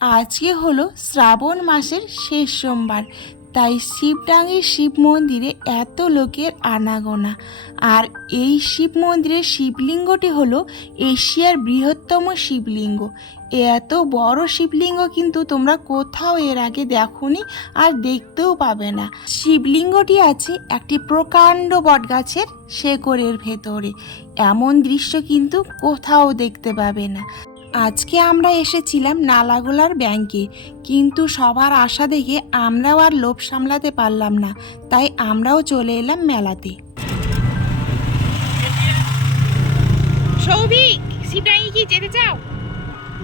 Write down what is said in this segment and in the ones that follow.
আজকে হলো শ্রাবণ মাসের শেষ সোমবার, তাই শিবডাঙ্গির শিব মন্দিরে এত লোকের আনাগোনা। আর এই শিব মন্দিরের শিবলিঙ্গটি হলো এশিয়ার বৃহত্তম শিবলিঙ্গ। এত বড় শিবলিঙ্গ কিন্তু তোমরা কোথাও এর আগে দেখোনি আর দেখতেও পাবে না। শিবলিঙ্গটি আছে একটি প্রকাণ্ড বটগাছের শেকড়ের ভেতরে। এমন দৃশ্য কিন্তু কোথাও দেখতে পাবে না। আজকে আমরা এসেছিলাম নালাগোলার ব্যাংকে, কিন্তু সবার আশা দেখে আমরাও আর লোভ সামলাতে পারলাম না, তাই আমরাও চলে এলাম মেলাতে। সৌভিক, শিবডাঙ্গি কি যেতে চাও?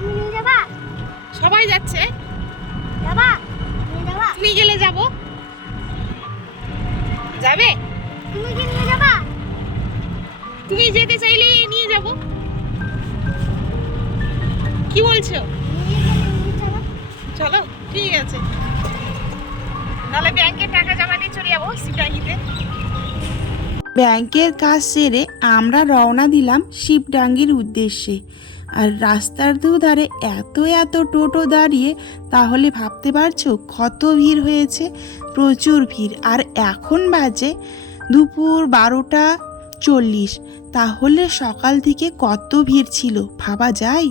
নিয়ে যাবা? সবাই যাচ্ছে। যাবা? নিয়ে যাবা? তুমি গেলে যাব। যাবে? তুমি কি নিয়ে যাবা? তুমি যেতে চাইলে নিয়ে যাব। কি বলছো? চলো, ঠিক আছে। তাহলে ব্যাংকে টাকা জমা দিয়ে চলে যাবো শিবডাঙ্গিতে। ব্যাংকের কাজ সেরে আমরা রওনা দিলাম শিবডাঙ্গির উদ্দেশ্যে। আর রাস্তার দুধারে এত এত টোটো দাঁড়িয়ে, তাহলে ভাবতে পারছো কত ভিড় হয়েছে। প্রচুর ভিড়। আর এখন বাজে দুপুর 12:40। তাহলে সকাল থেকে কত ভিড় ছিল ভাবা যায়?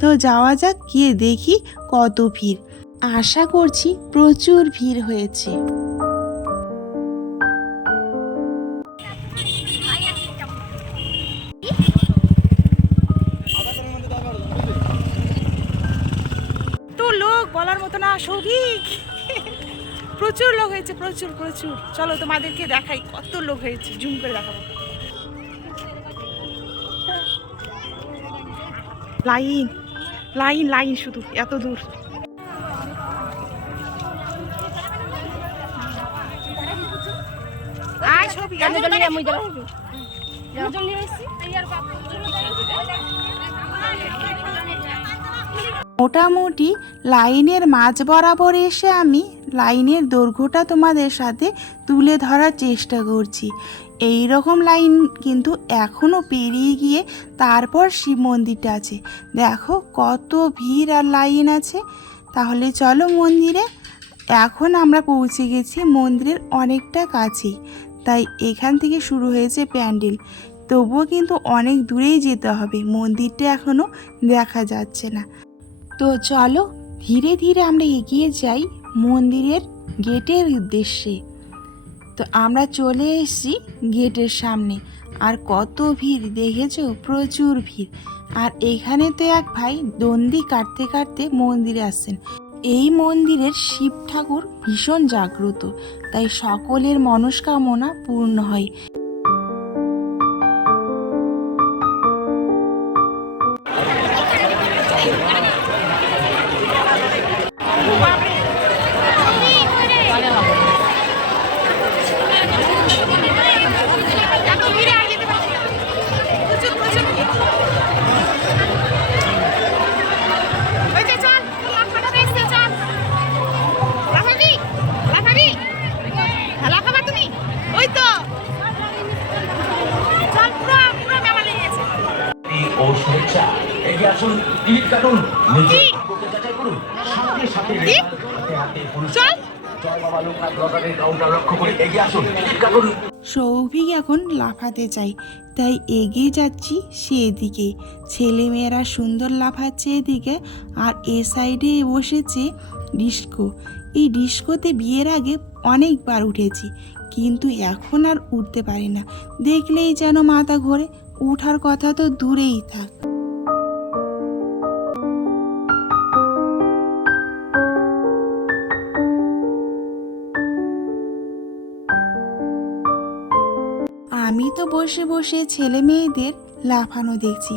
তো যাওয়া যাক, গিয়ে দেখি কত ভিড়। আশা করছি প্রচুর ভিড় হয়েছে। তো লোক বলার মতো না সৌভিক, প্রচুর লোক হয়েছে, প্রচুর প্রচুর। চলো তোমাদেরকে দেখাই কত লোক হয়েছে, জুম করে দেখাবো। লাইন লাইন লাইন, শুধু এত দূর। মোটামুটি লাইনের মাঝ বরাবর এসে আমি লাইনের দৈর্ঘ্যটা তোমাদের সাথে তুলে ধরার চেষ্টা করছি। এই রকম লাইন কিন্তু এখনও পেরিয়ে গিয়ে তারপর শিব মন্দিরটা আছে। দেখো কত ভিড় আর লাইন আছে। তাহলে চলো মন্দিরে। এখন আমরা পৌঁছে গেছি মন্দিরের অনেকটা কাছেই, তাই এখান থেকে শুরু হয়েছে প্যান্ডেল। তবুও কিন্তু অনেক দূরেই যেতে হবে, মন্দিরটা এখনও দেখা যাচ্ছে না। তো চলো ধীরে ধীরে আমরা এগিয়ে যাই মন্দিরের গেটের উদ্দেশ্যে। তো আমরা চলে এসেছি গেটের সামনে। আর কত ভিড় দেখেছো, প্রচুর ভিড়। আর এখানে তো এক ভাই দণ্ডি কাটতে কাটতে মন্দিরে আসছেন। এই মন্দিরের শিব ঠাকুর ভীষণ জাগ্রত, তাই সকলের মনস্কামনা পূর্ণ হয়। সৌভিক এখন লাফাতে চাই, তাই এগিয়ে যাচ্ছি সেদিকে। ছেলেমেয়েরা সুন্দর লাফাচ্ছে এদিকে। আর এ সাইডে বসেছে ডিস্কো। এই ডিস্কোতে বিয়ের আগে অনেকবার উঠেছি, কিন্তু এখন আর উঠতে পারি না। দেখলেই যেন মাথা ঘোরে, উঠার কথা তো দূরেই থাক। আমি তো বসে বসে ছেলে মেয়েদের লাফানো দেখছি,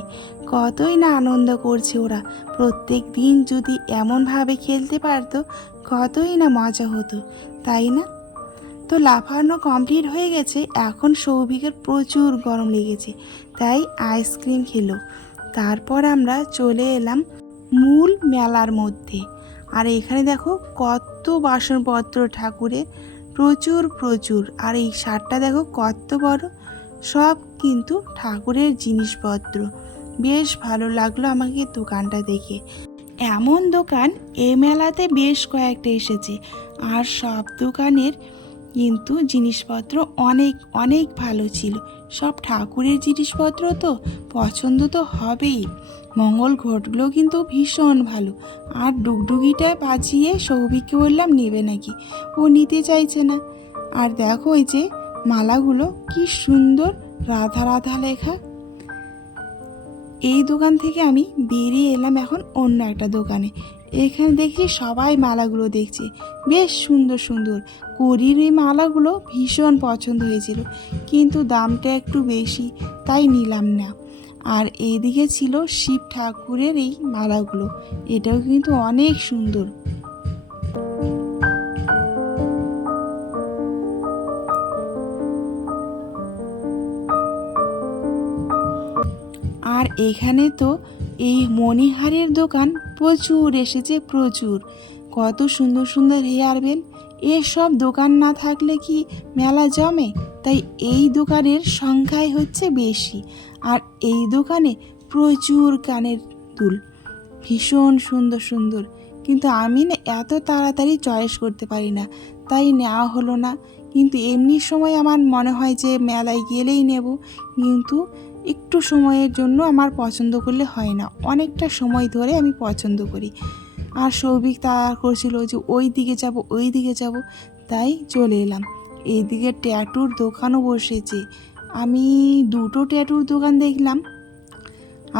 কতই না আনন্দ করছে ওরা। প্রত্যেক দিন যদি এমনভাবে খেলতে পারতো কতই না মজা হতো, তাই না? তো লাফানো কমপ্লিট হয়ে গেছে। এখন সৌভিকের প্রচুর গরম লেগেছে, তাই আইসক্রিম খেলো। তারপর আমরা চলে এলাম মূল মেলার মধ্যে। আর এখানে দেখো কত বাসনপত্র ঠাকুরের, প্রচুর প্রচুর। আর এই শার্টটা দেখো কত বড়, সব কিন্তু ঠাকুরের জিনিসপত্র। বেশ ভালো লাগলো আমাকে দোকানটা দেখে। এমন দোকান এ মেলাতে বেশ কয়েকটা এসেছে, আর সব দোকানের কিন্তু জিনিসপত্র অনেক অনেক ভালো ছিল। সব ঠাকুরের জিনিসপত্র তো পছন্দ তো হবেই। মঙ্গল ঘটগুলো কিন্তু ভীষণ ভালো। আর ডুগডুগিটা বাজিয়ে সৌভিককে বললাম নেবে নাকি, ও নিতে চাইছে না। আর দেখো এই যে মালাগুলো কি সুন্দর রাধা রাধা লেখা। এই দোকান থেকে আমি বেরিয়ে এলাম এখন অন্য একটা দোকানে। এখানে দেখছি সবাই মালাগুলো দেখছে, বেশ সুন্দর সুন্দর করির এই মালাগুলো ভীষণ পছন্দ হয়েছিল, কিন্তু দামটা একটু বেশি, তাই নিলাম না। আর এইদিকে ছিল শিব ঠাকুরের এই মালাগুলো, এটাও কিন্তু অনেক সুন্দর। আর এখানে তো এই মণিহারের দোকান প্রচুর এসেছে, প্রচুর। কত সুন্দর সুন্দর হেয়ার বেল, এসব দোকান না থাকলে কি মেলা জমে? তাই এই দোকানের সংখ্যাই হচ্ছে বেশি। আর এই দোকানে প্রচুর কানের দুল, ভীষণ সুন্দর সুন্দর, কিন্তু আমি না এত তাড়াতাড়ি চয়েস করতে পারি না, তাই নেওয়া হলো না। কিন্তু এমনি সময় আমার মনে হয় যে মেলায় গেলেই নেব, কিন্তু একটু সময়ের জন্য আমার পছন্দ করলে হয় না, অনেকটা সময় ধরে আমি পছন্দ করি। আর সৌভিক তাড়া করছিল যে ওই দিকে যাব ওই দিকে যাব, তাই চলে এলাম। এইদিকে ট্যাটুর দোকানও বসেছে, আমি দুটো ট্যাটুর দোকান দেখলাম।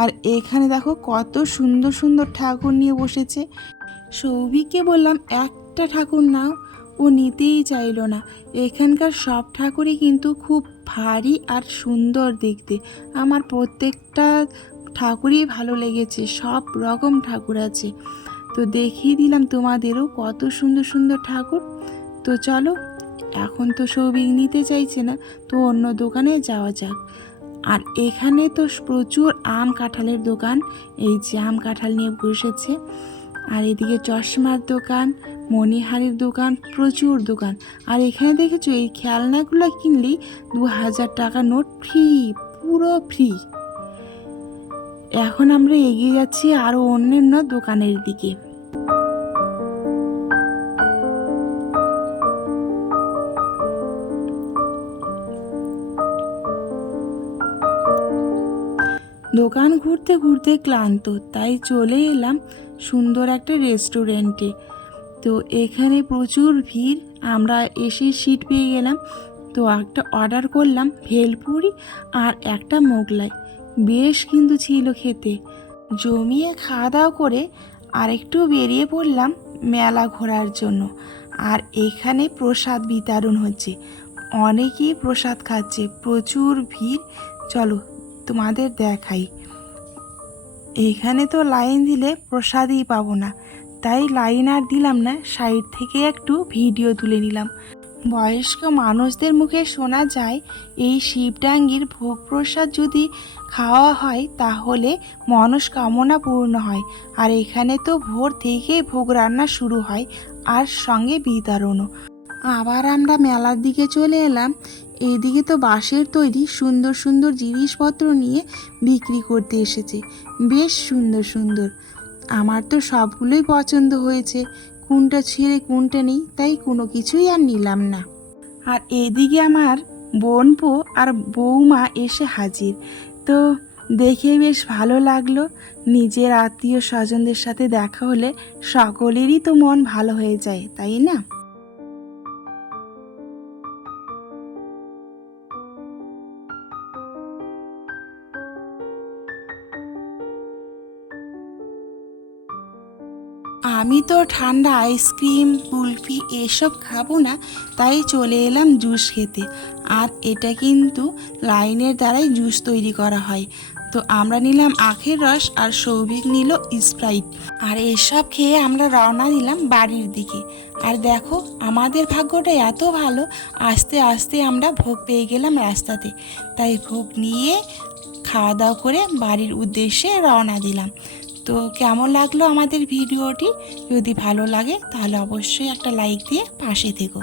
আর এখানে দেখো কত সুন্দর সুন্দর ঠাকুর নিয়ে বসেছে। সৌভিককে বললাম একটা ঠাকুর নাও, ও নিতেই চাইলো না। এখানকার সব ঠাকুরই কিন্তু খুব ভারী আর সুন্দর দেখতে, আমার প্রত্যেকটা ঠাকুরই ভালো লেগেছে, সব রকম ঠাকুর আছে। তো দেখিয়ে দিলাম তোমাদেরও কত সুন্দর সুন্দর ঠাকুর। তো চলো, এখন তো সৌভিক নিতে চাইছে না, তো অন্য দোকানে যাওয়া যাক। আর এখানে তো প্রচুর আম কাঁঠালের দোকান, এই যে আম কাঁঠাল নিয়ে বসেছে। আর এদিকে চশমার দোকান, মণিহারের দোকান, প্রচুর দোকান। আর এখানে দেখেছো এই খেলনাগুলো কিনলেই 2000 টাকা নোট ফ্রি, পুরো ফ্রি। এখন আমরা এগিয়ে যাচ্ছি আরও অন্যান্য দোকানের দিকে। দোকান ঘুরতে ঘুরতে ক্লান্ত, তাই চলে এলাম সুন্দর একটা রেস্টুরেন্টে। তো এখানে প্রচুর ভিড়, আমরা এসে সিট পেয়ে গেলাম। তো একটা অর্ডার করলাম ভেলপুরি আর একটা মোগলাই, বেশ কিন্তু ছিল খেতে। জমিয়ে খাওয়া দাওয়া করে আরেকটু বেরিয়ে পড়লাম মেলা ঘোরার জন্য। আর এখানে প্রসাদ বিতরণ হচ্ছে, অনেকেই প্রসাদ খাচ্ছে, প্রচুর ভিড়। চলো তোমাদের দেখাই। এখানে তো লাইন দিলে প্রসাদই পাবো না, তাই লাইন আর দিলাম না, সাইড থেকে একটু ভিডিও তুলে নিলাম। বয়স্ক মানুষদের মুখে শোনা যায় এই শিবডাঙ্গির ভোগ প্রসাদ যদি খাওয়া হয় তাহলে মনস্কামনা পূর্ণ হয়। আর এখানে তো ভোর থেকেই ভোগ রান্না শুরু হয়, আর সঙ্গে বিতরণও। আবার আমরা মেলার দিকে চলে এলাম। এইদিকে তো বাঁশের তৈরি সুন্দর সুন্দর জিনিসপত্র নিয়ে বিক্রি করতে এসেছে, বেশ সুন্দর সুন্দর। আমার তো সবগুলোই পছন্দ হয়েছে, কোনটা ছেড়ে কোনটা নেই, তাই কোনো কিছুই আর নিলাম না। আর এদিকে আমার বোনপো আর বৌমা এসে হাজির, তো দেখে বেশ ভালো লাগলো। নিজের আত্মীয় স্বজনদের সাথে দেখা হলে সকলেরই তো মন ভালো হয়ে যায়, তাই না? আমি তো ঠান্ডা আইসক্রিম কুলফি এসব খাবো না, তাই চলে এলাম জুস খেতে। আর এটা কিন্তু লাইনের দ্বারাই জুস তৈরি করা হয়। তো আমরা নিলাম আখের রস আর সৌভিক নিল স্প্রাইট। আর এসব খেয়ে আমরা রওনা দিলাম বাড়ির দিকে। আর দেখো আমাদের ভাগ্যটা এত ভালো, আস্তে আস্তে আমরা ভোগ পেয়ে গেলাম রাস্তাতে, তাই ভোগ নিয়ে খাওয়া দাওয়া করে বাড়ির উদ্দেশ্যে রওনা দিলাম। তো কেমন লাগলো আমাদের ভিডিওটি? যদি ভালো লাগে তাহলে অবশ্যই একটা লাইক দিয়ে পাশে থেকো।